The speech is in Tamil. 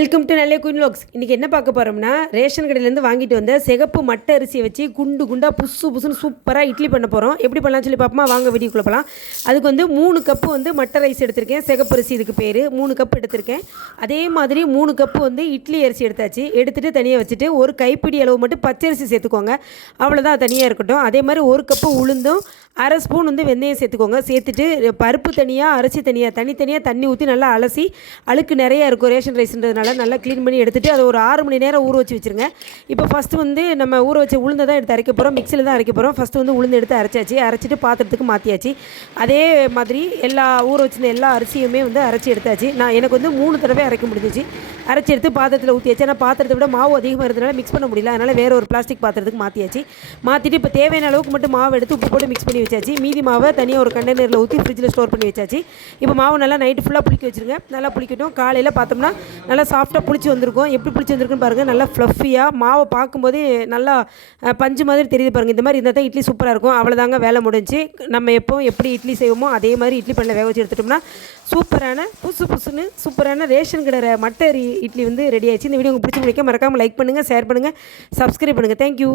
வெல்கம் டு நல்ல குயின் வ்ளாக்ஸ். இன்றைக்கி என்ன பார்க்க போகிறோம்னா, ரேஷன் கடையிலேருந்து வாங்கிட்டு வந்த சிகப்பு மட்டை அரிசியை வச்சு குண்டு குண்டாக புதுசுன்னு சூப்பராக இட்லி பண்ண போகிறோம். எப்படி பண்ணலாம்னு சொல்லி பார்ப்போமா? வாங்க வீடியோக்குள்ள போகலாம். அதுக்கு 3 கப்பு மட்டை ரைஸ் எடுத்திருக்கேன். சிகப்பு அரிசி இதுக்கு பேர். 3 கப் எடுத்திருக்கேன். அதே மாதிரி 3 கப்பு இட்லி அரிசி எடுத்தாச்சு. எடுத்துகிட்டு தனியாக வச்சுட்டு ஒரு கைப்பிடி அளவு மட்டும் பச்சரிசி சேர்த்துக்கோங்க. அவ்வளோதான், தனியாக இருக்கட்டும். அதே மாதிரி 1 கப்பு உளுந்தும் 1/2 ஸ்பூன் வெந்தயம் சேர்த்துக்கோங்க. சேர்த்துட்டு பருப்பு தனியாக, அரிசி தனியாக, தனித்தனியாக தண்ணி ஊற்றி நல்லா அலசி, அழுக்கு நிறையா இருக்கும் ரேஷன் ரைஸ்ன்றதுனால நல்லா க்ளீன் பண்ணி எடுத்துகிட்டு அதை ஒரு 6 மணி நேரம் ஊற வச்சு வச்சுருங்க. இப்போ ஃபஸ்ட்டு நம்ம ஊற வச்ச உளுந்தை தான் எடுத்து அரைக்க போகிறோம். மிக்சியில் தான் அரைக்க போகிறோம். ஃபஸ்ட்டு உளுந்து எடுத்து அரைச்சாச்சு. அரைச்சிட்டு பாத்திரத்துக்கு மாற்றியாச்சு. அதே மாதிரி ஊற வச்சிருந்த எல்லா அரிசியுமே அரைச்சி எடுத்தாச்சு. எனக்கு 3 தடவை அரைக்க முடிஞ்சிச்சு. அரைச்சி எடுத்து பாத்திரத்தில் ஊற்றியாச்சு. ஆனால் பாத்திரத்தை விட மாவு அதிகமாக இருந்தனால மிக்ஸ் பண்ண முடியல. அதனால் வேறு ஒரு பிளாஸ்டிக் பாத்திரத்துக்கு மாற்றியாச்சு. மாற்றிட்டு இப்போ தேவையான அளவுக்கு மட்டும் மாவு எடுத்து உப்பு போட்டு மிக்ஸ் பண்ணி வச்சாச்சு. மீதி மாவை தனியாக ஒரு கண்டெய்னரில் ஊற்றி ஃப்ரிட்ஜில் ஸ்டோர் பண்ணி வச்சாச்சு. இப்போ மாவு நல்லா நைட்டு ஃபுல்லாக புளிக்க வச்சுருங்க. நல்லா புளிக்கட்டும். காலையில் பார்த்தோம்னா நல்லா சாஃப்டாக புளிச்சு வந்திருக்கும். எப்படி புளிச்சு வந்திருக்குன்னு பாருங்கள். நல்லா ஃப்ளஃபியாக மாவை பார்க்கும்போதே நல்லா பஞ்சு மாதிரி தெரியுது பாருங்கள். இந்த மாதிரி இருந்தால் தான் இட்லி சூப்பராக இருக்கும். அவ்வளோதாங்க, வேலை முடிஞ்சு. நம்ம எப்படி இட்லி செய்வோமோ அதே மாதிரி இட்லி பண்ணல வேக வச்சு எடுத்துட்டோம்னா சூப்பரான புதுசுன்னு சூப்பரான ரேஷன் கடை மட்டை இட்லி ரெடி ஆயிடுச்சு. இந்த வீடியோ உங்களுக்கு பிடிச்சி மறக்காமல் லைக் பண்ணுங்கள், ஷேர் பண்ணுங்கள், சப்ஸ்கிரைப் பண்ணுங்கள். தேங்க்யூ.